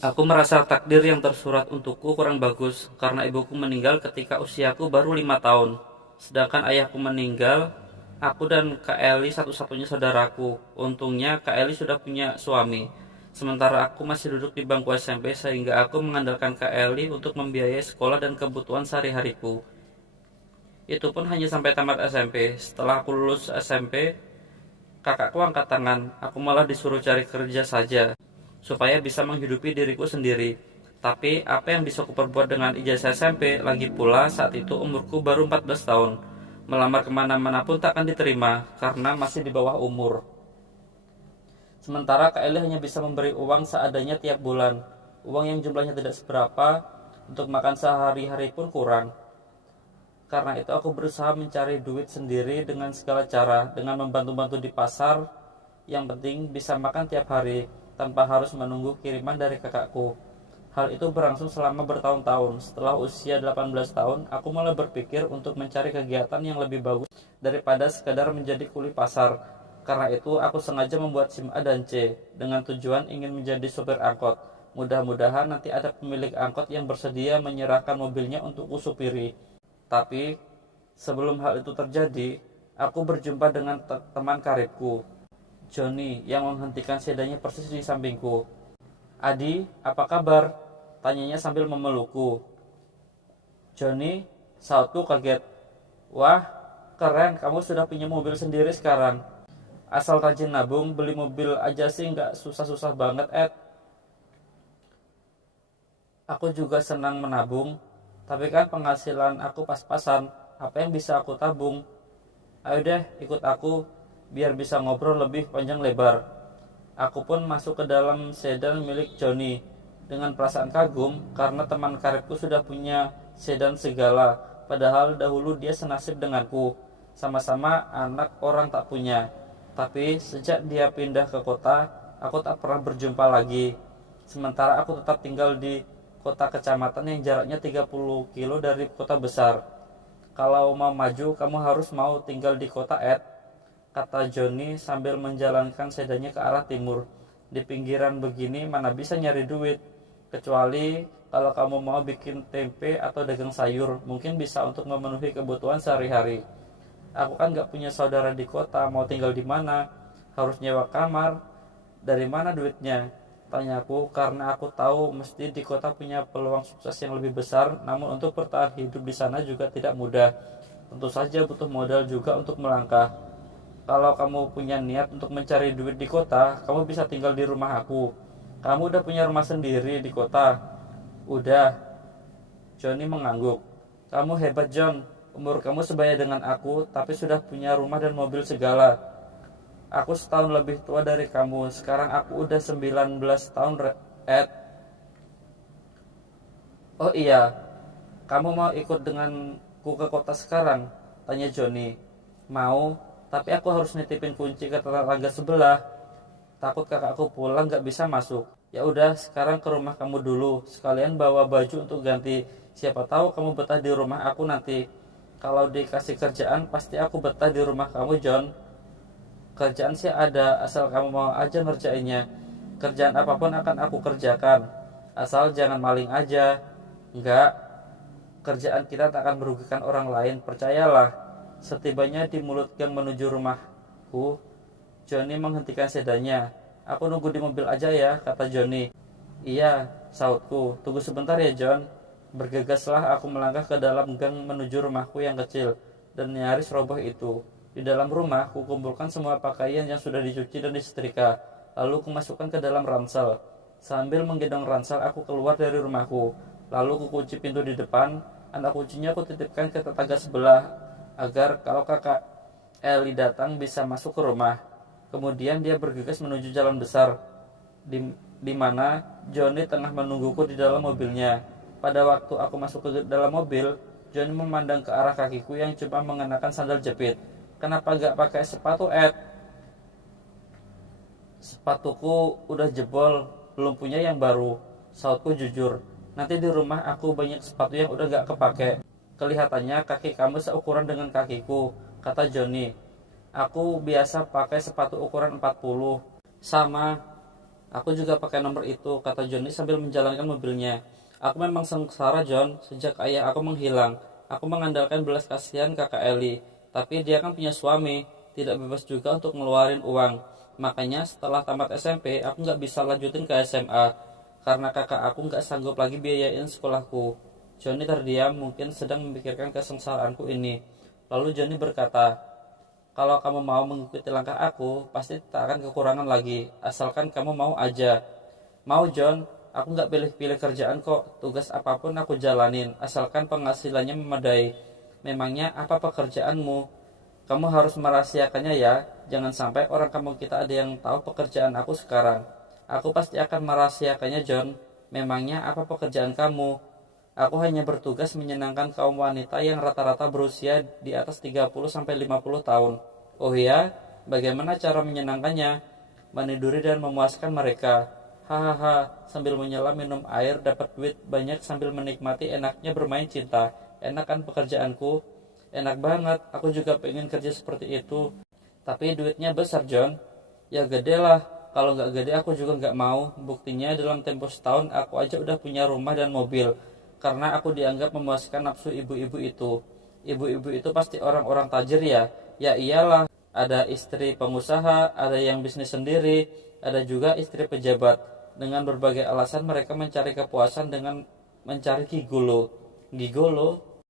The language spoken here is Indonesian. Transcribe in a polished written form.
Aku merasa takdir yang tersurat untukku kurang bagus karena ibuku meninggal ketika usiaku baru 5 tahun. Sedangkan ayahku meninggal, aku dan Kak Eli satu-satunya saudaraku. Untungnya Kak Eli sudah punya suami. Sementara aku masih duduk di bangku SMP sehingga aku mengandalkan Kak Eli untuk membiayai sekolah dan kebutuhan sehari-hariku. Itu pun hanya sampai tamat SMP. Setelah aku lulus SMP, kakakku angkat tangan. Aku malah disuruh cari kerja saja supaya bisa menghidupi diriku sendiri. Tapi apa yang bisa aku perbuat dengan ijazah SMP? Lagi pula saat itu umurku baru 14 tahun. Melamar kemana-mana pun tak akan diterima karena masih di bawah umur. Sementara Kak Eli hanya bisa memberi uang seadanya tiap bulan. Uang yang jumlahnya tidak seberapa, untuk makan sehari-hari pun kurang. Karena itu aku berusaha mencari duit sendiri dengan segala cara, dengan membantu-bantu di pasar. Yang penting bisa makan tiap hari tanpa harus menunggu kiriman dari kakakku. Hal itu berlangsung selama bertahun-tahun. Setelah usia 18 tahun, aku mulai berpikir untuk mencari kegiatan yang lebih bagus daripada sekadar menjadi kuli pasar. Karena itu, aku sengaja membuat SIM A dan C dengan tujuan ingin menjadi sopir angkot. Mudah-mudahan nanti ada pemilik angkot yang bersedia menyerahkan mobilnya untuk kusupiri. Tapi sebelum hal itu terjadi, aku berjumpa dengan teman karibku, Johnny, yang menghentikan sepedanya persis di sampingku. Adi, apa kabar? Tanyanya sambil memelukku. Johnny, sautku kaget. Wah, keren, kamu sudah punya mobil sendiri sekarang. Asal rajin nabung, beli mobil aja sih nggak susah-susah banget, Ed. Aku juga senang menabung, tapi kan penghasilan aku pas-pasan. Apa yang bisa aku tabung? Ayo deh, ikut aku, biar bisa ngobrol lebih panjang lebar. Aku pun masuk ke dalam sedan milik Johnny dengan perasaan kagum karena teman karibku sudah punya sedan segala, padahal dahulu dia senasib denganku. Sama-sama anak orang tak punya. Tapi sejak dia pindah ke kota, aku tak pernah berjumpa lagi. Sementara aku tetap tinggal di kota kecamatan yang jaraknya 30 kilo dari kota besar. Kalau mau maju, kamu harus mau tinggal di kota Ed, kata Johnny sambil menjalankan sedannya ke arah timur. Di pinggiran begini mana bisa nyari duit, kecuali kalau kamu mau bikin tempe atau dagang sayur, mungkin bisa untuk memenuhi kebutuhan sehari-hari. Aku kan gak punya saudara di kota, mau tinggal di mana? Harus nyewa kamar. Dari mana duitnya? Tanyaku karena aku tahu mesti di kota punya peluang sukses yang lebih besar, namun untuk bertahan hidup di sana juga tidak mudah. Tentu saja butuh modal juga untuk melangkah. Kalau kamu punya niat untuk mencari duit di kota, kamu bisa tinggal di rumah aku. Kamu udah punya rumah sendiri di kota? Udah, Johnny mengangguk. Kamu hebat, John. Umur kamu sebaya dengan aku, tapi sudah punya rumah dan mobil segala. Aku setahun lebih tua dari kamu. Sekarang aku udah 19 tahun, Ed. Oh iya, kamu mau ikut denganku ke kota sekarang? Tanya Johnny. Mau, tapi aku harus nitipin kunci ke tetangga sebelah. Takut kakakku pulang gak bisa masuk. Ya udah, sekarang ke rumah kamu dulu. Sekalian bawa baju untuk ganti. Siapa tahu kamu betah di rumah aku nanti. Kalau dikasih kerjaan, pasti aku betah di rumah kamu, John. Kerjaan sih ada, asal kamu mau aja ngerjainnya. Kerjaan apapun akan aku kerjakan. Asal jangan maling aja. Enggak, kerjaan kita tak akan merugikan orang lain, percayalah. Setibanya di mulut gang menuju rumahku, Johnny menghentikan sedannya. Aku nunggu di mobil aja ya, kata Johnny. Iya, sautku. Tunggu sebentar ya, John. Bergegaslah aku melangkah ke dalam gang menuju rumahku yang kecil dan nyaris roboh itu. Di dalam rumah, ku kumpulkan semua pakaian yang sudah dicuci dan disetrika. Lalu kumasukkan ke dalam ransel. Sambil menggendong ransel, aku keluar dari rumahku. Lalu kukunci pintu di depan. Anak kuncinya aku titipkan ke tetangga sebelah agar kalau kakak Eli datang bisa masuk ke rumah. Kemudian dia bergegas menuju jalan besar di mana Johnny tengah menungguku di dalam mobilnya. Pada waktu aku masuk ke dalam mobil, Johnny memandang ke arah kakiku yang cuma mengenakan sandal jepit. Kenapa gak pakai sepatu, Ed? Sepatuku udah jebol, belum punya yang baru. Sautku jujur. Nanti di rumah aku banyak sepatu yang udah gak kepake. Kelihatannya kaki kamu seukuran dengan kakiku, kata Johnny. Aku biasa pakai sepatu ukuran 40. Sama, Aku juga pakai nomor itu, kata Johnny sambil menjalankan mobilnya. Aku memang sengsara, John, sejak ayah aku menghilang. Aku mengandalkan belas kasihan kakak Ellie, tapi dia kan punya suami, tidak bebas juga untuk ngeluarin uang. Makanya setelah tamat SMP, aku nggak bisa lanjutin ke SMA, karena kakak aku nggak sanggup lagi biayain sekolahku. Johnny terdiam, mungkin sedang memikirkan kesengsaraanku ini. Lalu Johnny berkata, kalau kamu mau mengikuti langkah aku, pasti tak akan kekurangan lagi, asalkan kamu mau aja. Mau, John, aku nggak pilih-pilih kerjaan kok, tugas apapun aku jalanin, asalkan penghasilannya memadai. Memangnya apa pekerjaanmu? Kamu harus merahasiakannya ya, jangan sampai orang kampung kita ada yang tahu pekerjaan aku sekarang. Aku pasti akan merahasiakannya, John. Memangnya apa pekerjaan kamu? Aku hanya bertugas menyenangkan kaum wanita yang rata-rata berusia di atas 30 sampai 50 tahun. Oh ya, bagaimana cara menyenangkannya? Meniduri dan memuaskan mereka. Hahaha, sambil menyelam minum air dapat duit banyak sambil menikmati enaknya bermain cinta. Enak kan pekerjaanku? Enak banget, aku juga pengen kerja seperti itu. Tapi duitnya besar, John. Ya gede lah, kalau nggak gede aku juga nggak mau. Buktinya dalam tempo setahun aku aja udah punya rumah dan mobil. Karena aku dianggap memuaskan nafsu ibu-ibu itu. Ibu-ibu itu pasti orang-orang tajir ya. Ya iyalah, ada istri pengusaha, ada yang bisnis sendiri, ada juga istri pejabat. Dengan berbagai alasan mereka mencari kepuasan dengan mencari gigolo. Gigolo?